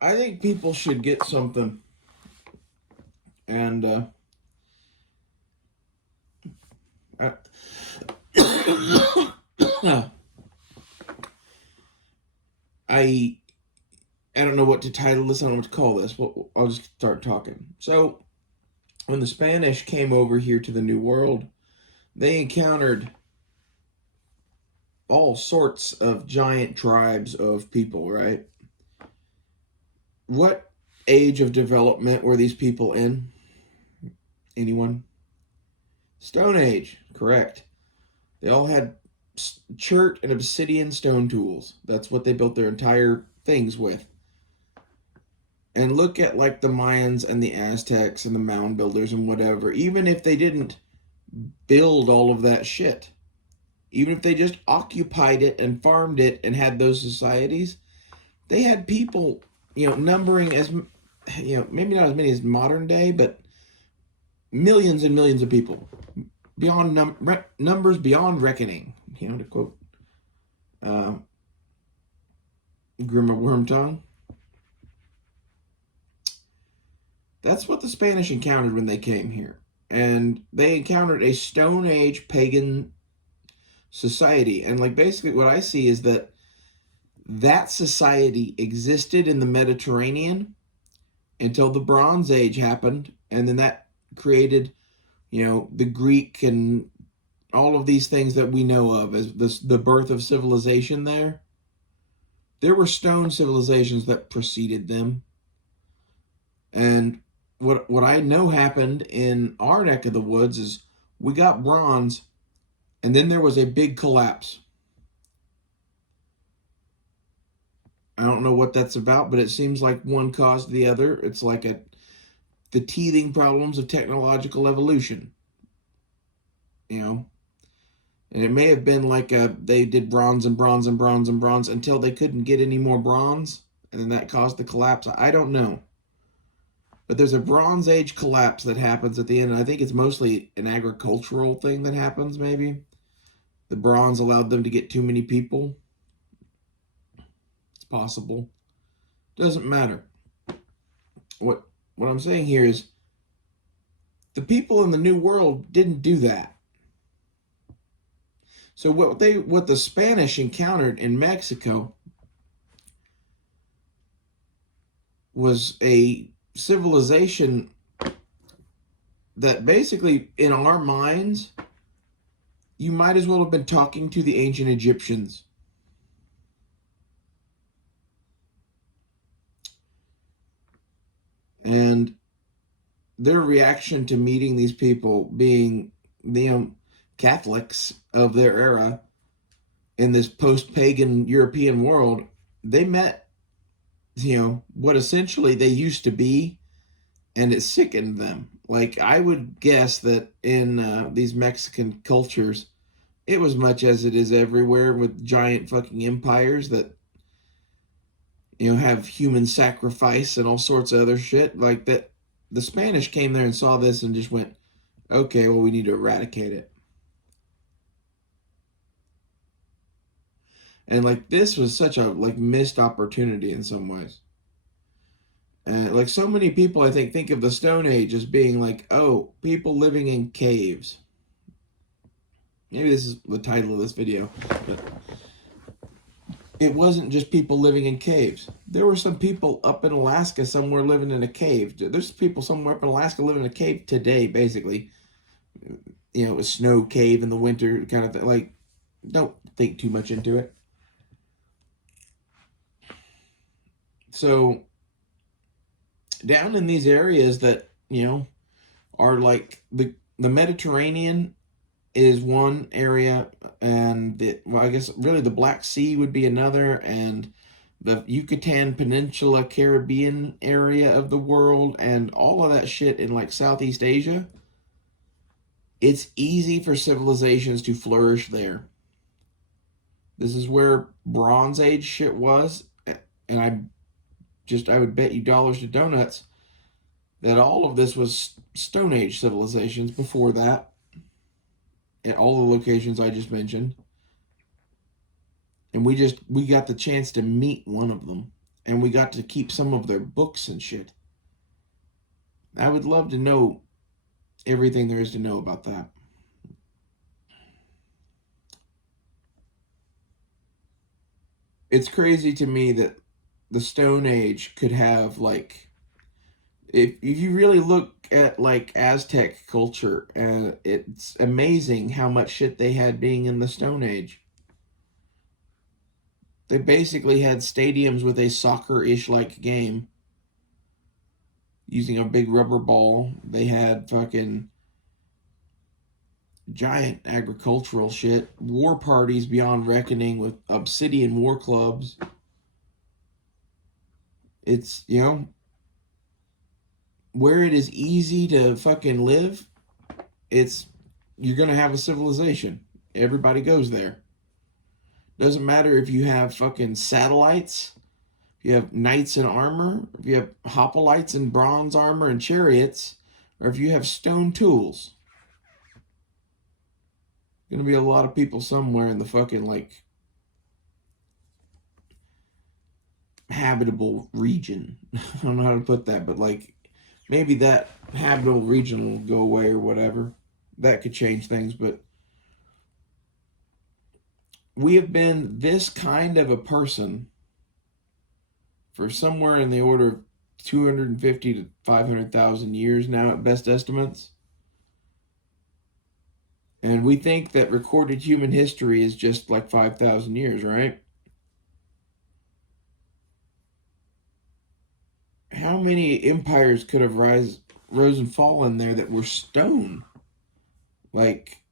I think people should get something, and I, I I don't know what to title this. I don't know what to call this. But I'll just start talking. So when the Spanish came over here to the New World, they encountered all sorts of giant tribes of people. Right? What age of development were these people in? Anyone? Stone Age. Correct. They all had chert and obsidian stone tools. That's what they built their entire things with. And look at like the Mayans and the Aztecs and the mound builders and whatever. Even if they didn't build all of that shit, even if they just occupied it and farmed it and had those societies, they had people, numbering as, maybe not as many as modern day, but millions and millions of people, beyond numbers beyond reckoning. To quote uh, Grimmer Wormtongue. That's what the Spanish encountered when they came here. And they encountered a Stone Age pagan society. And like basically what I see is that society existed in the Mediterranean until the Bronze Age happened, and then that created, the Greek and all of these things that we know of as the birth of civilization there. There were stone civilizations that preceded them. And what I know happened in our neck of the woods is we got bronze, and then there was a big collapse. I don't know what that's about, but it seems like one caused the other. It's like the teething problems of technological evolution, you know. And it may have been like they did bronze and bronze and bronze and bronze until they couldn't get any more bronze, and then that caused the collapse. I don't know. But there's a Bronze Age collapse that happens at the end. And I think it's mostly an agricultural thing that happens, maybe. The bronze allowed them to get too many people. It's possible. Doesn't matter. What what I'm saying here is the people in the New World didn't do that. So what the Spanish encountered in Mexico was a civilization that basically in our minds you might as well have been talking to the ancient Egyptians. And their reaction to meeting these people being the Catholics of their era in this post-pagan European world, they met, what essentially they used to be, and it sickened them. Like, I would guess that in these Mexican cultures, it was much as it is everywhere with giant fucking empires that, have human sacrifice and all sorts of other shit. Like that, the Spanish came there and saw this and just went, okay, well, we need to eradicate it. And like this was such a like missed opportunity in some ways. And like so many people, I think of the Stone Age as being like, oh, people living in caves. Maybe this is the title of this video, but it wasn't just people living in caves. There were some people up in Alaska somewhere living in a cave. There's people somewhere up in Alaska living in a cave today, basically. A snow cave in the winter kind of thing. Like, don't think too much into it. So, down in these areas that, are like the Mediterranean is one area, and I guess really the Black Sea would be another, and the Yucatan Peninsula, Caribbean area of the world, and all of that shit in like Southeast Asia. It's easy for civilizations to flourish there. This is where Bronze Age shit was, and I would bet you dollars to donuts that all of this was Stone Age civilizations before that, at all the locations I just mentioned. And we got the chance to meet one of them. and we got to keep some of their books and shit. I would love to know everything there is to know about that. It's crazy to me that the Stone Age could have, like, if you really look at like Aztec culture, and it's amazing how much shit they had being in the Stone Age. They basically had stadiums with a soccer-ish like game using a big rubber ball. They had fucking giant agricultural shit, war parties beyond reckoning with obsidian war clubs. It's, where it is easy to fucking live, you're gonna have a civilization. Everybody goes there. Doesn't matter if you have fucking satellites, if you have knights in armor, if you have hoplites in bronze armor and chariots, or if you have stone tools. Gonna be a lot of people somewhere in the fucking, like, habitable region. I don't know how to put that, but like maybe that habitable region will go away or whatever. That could change things, but we have been this kind of a person for somewhere in the order of 250 to 500,000 years now at best estimates. And we think that recorded human history is just like 5,000 years, right? How many empires could have rose and fallen there that were stone? Like,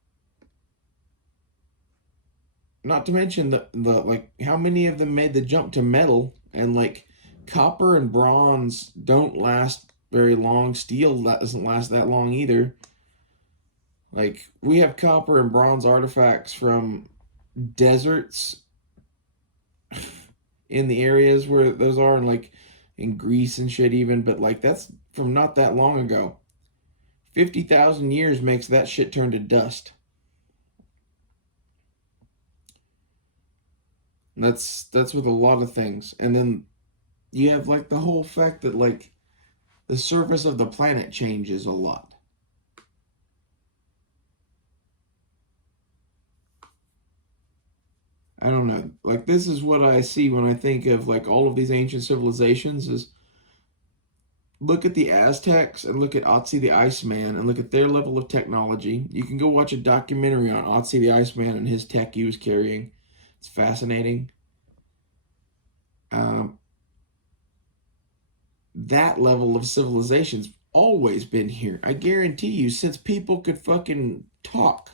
not to mention the like how many of them made the jump to metal, and like copper and bronze don't last very long. Steel doesn't last that long either. Like, we have copper and bronze artifacts from deserts in the areas where those are, and like in Greece and shit even, but like that's from not that long ago. 50,000 years makes that shit turn to dust. And that's with a lot of things. And then you have like the whole fact that like the surface of the planet changes a lot. I don't know. Like, this is what I see when I think of like all of these ancient civilizations is look at the Aztecs and look at Otzi the Iceman and look at their level of technology. You can go watch a documentary on Otzi the Iceman and his tech he was carrying. It's fascinating. That level of civilization's always been here. I guarantee you, since people could fucking talk,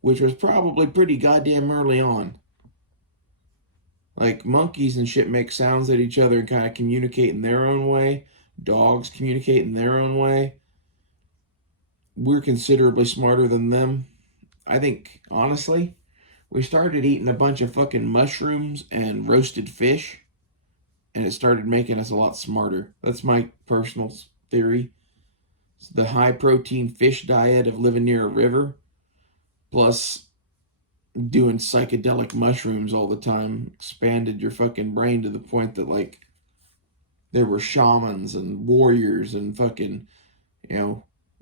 which was probably pretty goddamn early on. Like, monkeys and shit make sounds at each other and kind of communicate in their own way. Dogs communicate in their own way. We're considerably smarter than them. I think, honestly, we started eating a bunch of fucking mushrooms and roasted fish, and it started making us a lot smarter. That's my personal theory. It's the high protein fish diet of living near a river, plus doing psychedelic mushrooms all the time, expanded your fucking brain to the point that, like, there were shamans and warriors and fucking,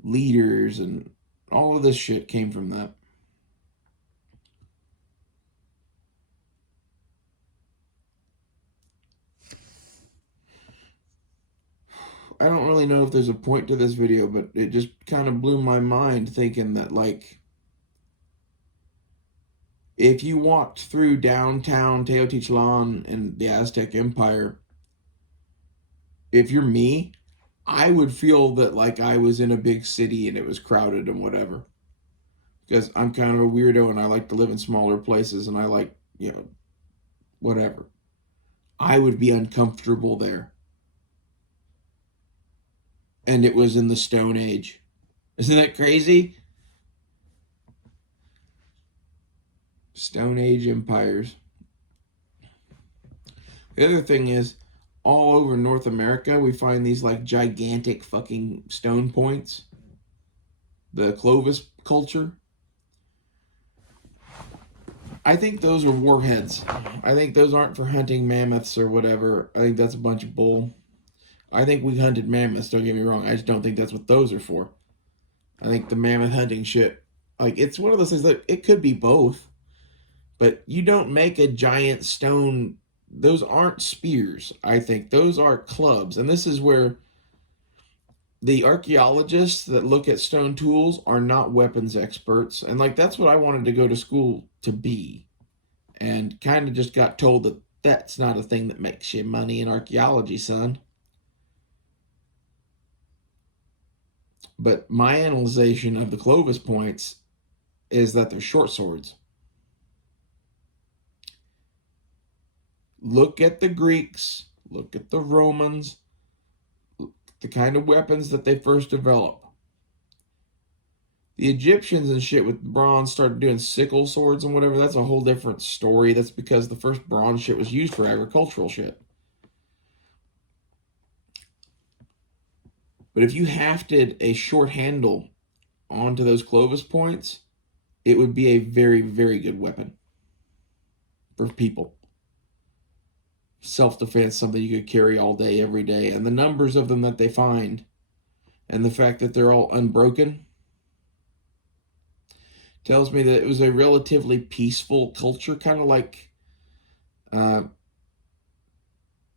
leaders, and all of this shit came from that. I don't really know if there's a point to this video, but it just kind of blew my mind thinking that, like, if you walked through downtown Teotihuacan in the Aztec Empire, if you're me, I would feel that like I was in a big city and it was crowded and whatever. Because I'm kind of a weirdo and I like to live in smaller places and I like, whatever. I would be uncomfortable there. And it was in the Stone Age. Isn't that crazy? Stone Age empires. The other thing is, all over North America, we find these like gigantic fucking stone points. The Clovis culture. I think those are warheads. I think those aren't for hunting mammoths or whatever. I think that's a bunch of bull. I think we hunted mammoths, don't get me wrong. I just don't think that's what those are for. I think the mammoth hunting shit, like, it's one of those things that it could be both, but you don't make a giant stone. Those aren't spears, I think. Those are clubs. And this is where the archaeologists that look at stone tools are not weapons experts. And, like, that's what I wanted to go to school to be. And kind of just got told that that's not a thing that makes you money in archaeology, son. But my analyzation of the Clovis points is that they're short swords. Look at the Greeks, look at the Romans, the kind of weapons that they first develop. The Egyptians and shit with bronze started doing sickle swords and whatever. That's a whole different story. That's because the first bronze shit was used for agricultural shit. But if you hafted a short handle onto those Clovis points, it would be a very, very good weapon for people. Self-defense, something you could carry all day, every day. And the numbers of them that they find, and the fact that they're all unbroken, tells me that it was a relatively peaceful culture, kind of like the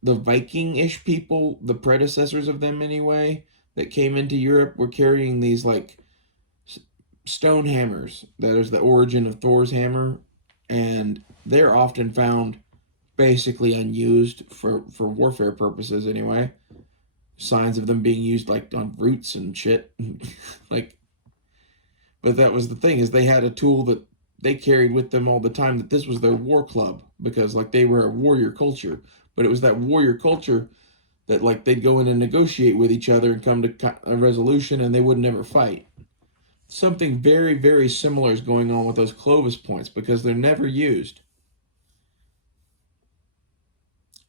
Viking-ish people, the predecessors of them anyway, that came into Europe were carrying these like stone hammers. That is the origin of Thor's hammer, and they're often found basically unused for warfare purposes anyway. Signs of them being used like on roots and shit. Like, but that was the thing, is they had a tool that they carried with them all the time, that this was their war club, because like they were a warrior culture. But it was that warrior culture that like they'd go in and negotiate with each other and come to a resolution, and they would never fight. Something very, very similar is going on with those Clovis points, because they're never used.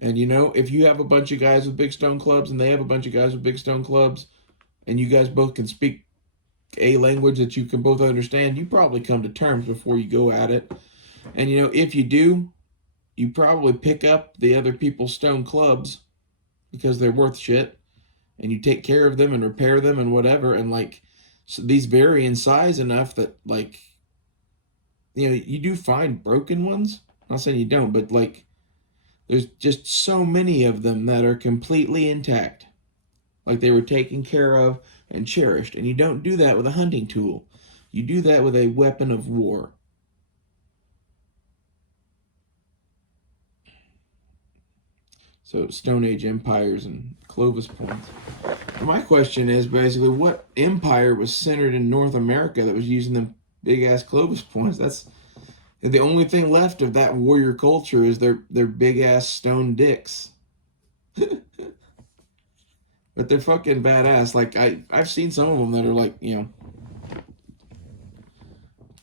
And you know, if you have a bunch of guys with big stone clubs and they have a bunch of guys with big stone clubs, and you guys both can speak a language that you can both understand, you probably come to terms before you go at it. And you know, if you do, you probably pick up the other people's stone clubs because they're worth shit, and you take care of them and repair them and whatever. And like, so these vary in size enough that like, you know, you do find broken ones. I'm not saying you don't, but like, there's just so many of them that are completely intact, like they were taken care of and cherished. And you don't do that with a hunting tool. You do that with a weapon of war. So Stone Age empires and Clovis points. My question is basically, what empire was centered in North America that was using them big ass Clovis points? That's the only thing left of that warrior culture, is their big ass stone dicks. But they're fucking badass. Like I've seen some of them that are like, you know,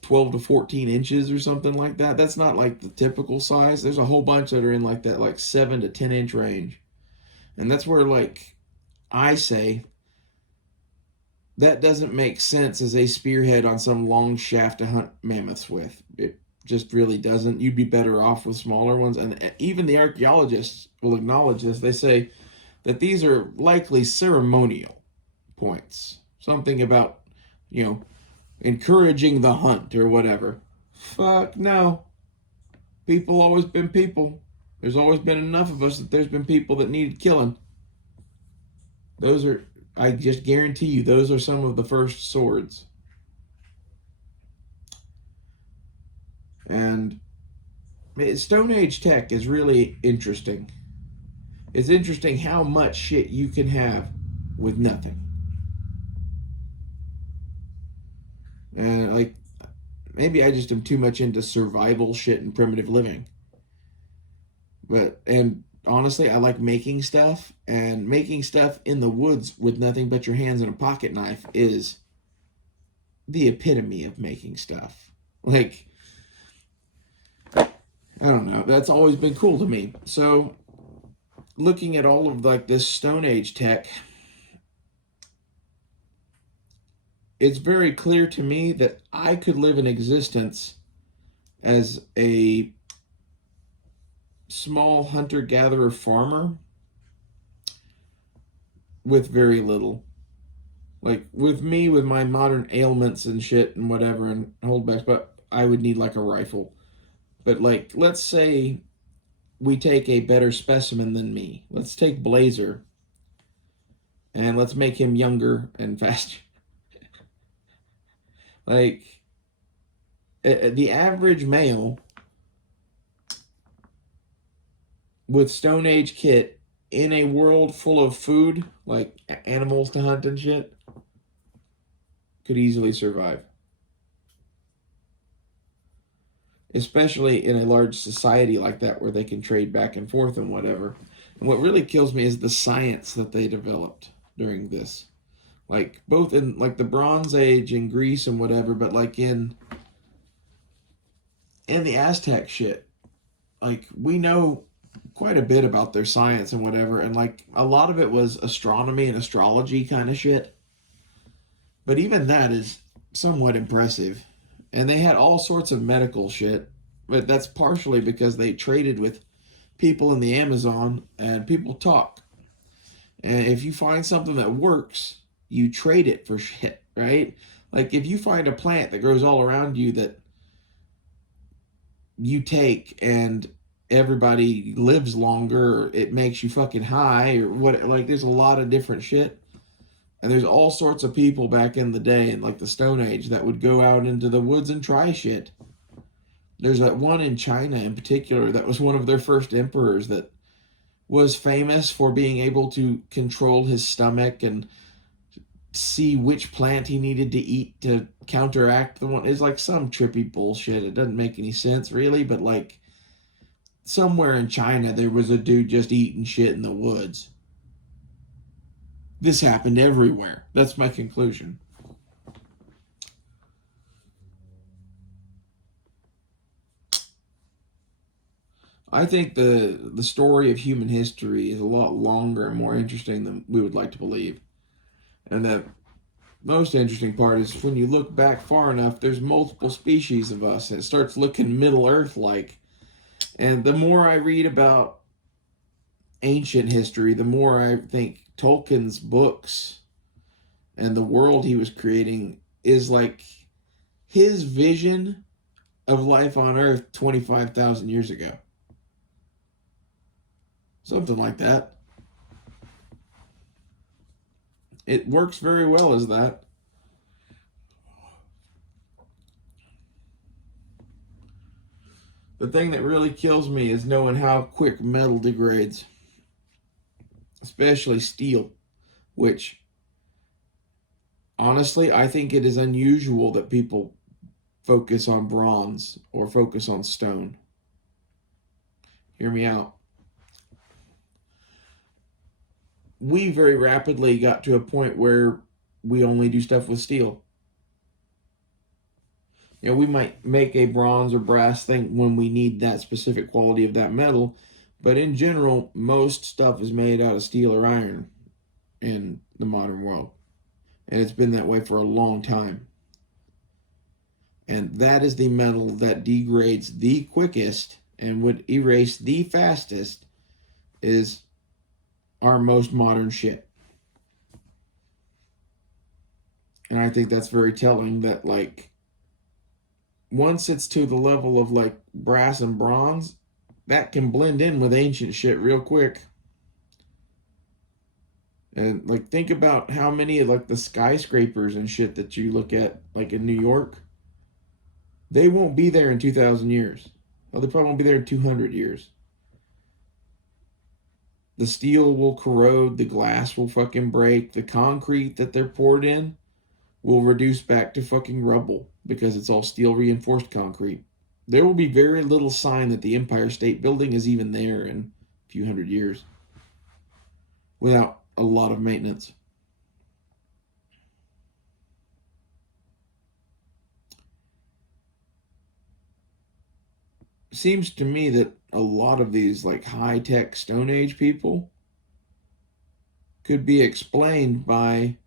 12 to 14 inches or something like that. That's not like the typical size. There's a whole bunch that are in like that like 7 to 10 inch range. And that's where like I say that doesn't make sense as a spearhead on some long shaft to hunt mammoths with. It just really doesn't. You'd be better off with smaller ones. And even the archaeologists will acknowledge this. They say that these are likely ceremonial points. Something about, you know, encouraging the hunt or whatever. Fuck no. People always been people. There's always been enough of us that there's been people that needed killing. Those are, I just guarantee you, those are some of the first swords. And Stone Age tech is really interesting. It's interesting how much shit you can have with nothing. And like, maybe I just am too much into survival shit and primitive living. And honestly, I like making stuff, and making stuff in the woods with nothing but your hands and a pocket knife is the epitome of making stuff. Like, I don't know, that's always been cool to me. So looking at all of like this Stone Age tech, it's very clear to me that I could live an existence as a small hunter-gatherer farmer with very little. Like with me, with my modern ailments and shit and whatever and holdbacks, but I would need like a rifle. But like, let's say we take a better specimen than me. Let's take Blazer and let's make him younger and faster. Like, the average male with Stone Age kit in a world full of food, like animals to hunt and shit, could easily survive. Especially in a large society like that where they can trade back and forth and whatever. And what really kills me is the science that they developed during this. Like both in like the Bronze Age in Greece and whatever, but like in the Aztec shit. Like we know quite a bit about their science and whatever, and like a lot of it was astronomy and astrology kind of shit. But even that is somewhat impressive. And they had all sorts of medical shit, but that's partially because they traded with people in the Amazon and people talk. And if you find something that works, you trade it for shit, right? Like if you find a plant that grows all around you that you take and everybody lives longer, it makes you fucking high or what, like there's a lot of different shit. And there's all sorts of people back in the day, in like the Stone Age, that would go out into the woods and try shit. There's that one in China in particular that was one of their first emperors that was famous for being able to control his stomach and see which plant he needed to eat to counteract the one. It's like some trippy bullshit. It doesn't make any sense really, but like somewhere in China there was a dude just eating shit in the woods. This happened everywhere. That's my conclusion. I think the story of human history is a lot longer and more interesting than we would like to believe. And the most interesting part is when you look back far enough, there's multiple species of us, and it starts looking Middle Earth like. And the more I read about ancient history, the more I think Tolkien's books and the world he was creating is like his vision of life on Earth 25,000 years ago. Something like that. It works very well as that. The thing that really kills me is knowing how quick metal degrades, especially steel, which honestly, I think it is unusual that people focus on bronze or focus on stone. Hear me out. We very rapidly got to a point where we only do stuff with steel. You know, we might make a bronze or brass thing when we need that specific quality of that metal, but in general, most stuff is made out of steel or iron in the modern world. And it's been that way for a long time. And that is the metal that degrades the quickest and would erase the fastest is our most modern shit. And I think that's very telling that like once it's to the level of like brass and bronze, that can blend in with ancient shit real quick. And like think about how many of like the skyscrapers and shit that you look at like in New York, they won't be there in 2,000 years. Well, they probably won't be there in 200 years. The steel will corrode, the glass will fucking break, the concrete that they're poured in will reduce back to fucking rubble because it's all steel reinforced concrete. There will be very little sign that the Empire State Building is even there in a few hundred years without a lot of maintenance. Seems to me that a lot of these like high-tech Stone Age people could be explained by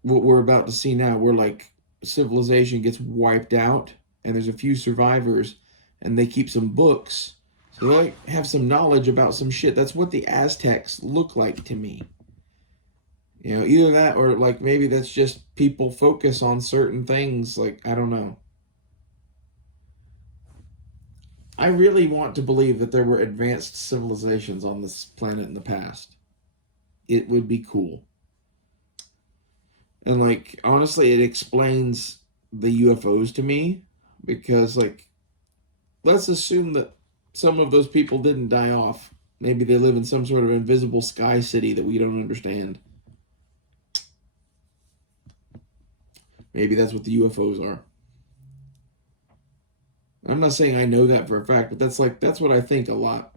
what we're about to see now, where like civilization gets wiped out and there's a few survivors, and they keep some books, so they have some knowledge about some shit. That's what the Aztecs look like to me. You know, either that or like maybe that's just people focus on certain things. Like, I don't know. I really want to believe that there were advanced civilizations on this planet in the past. It would be cool. And like honestly, it explains the UFOs to me because like let's assume that some of those people didn't die off. Maybe they live in some sort of invisible sky city that we don't understand. Maybe that's what the UFOs are. I'm not saying I know that for a fact, but that's what I think a lot.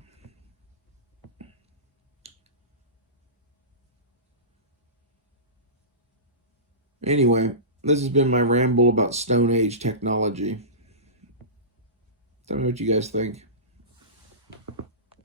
Anyway, this has been my ramble about Stone Age technology. Tell me what you guys think.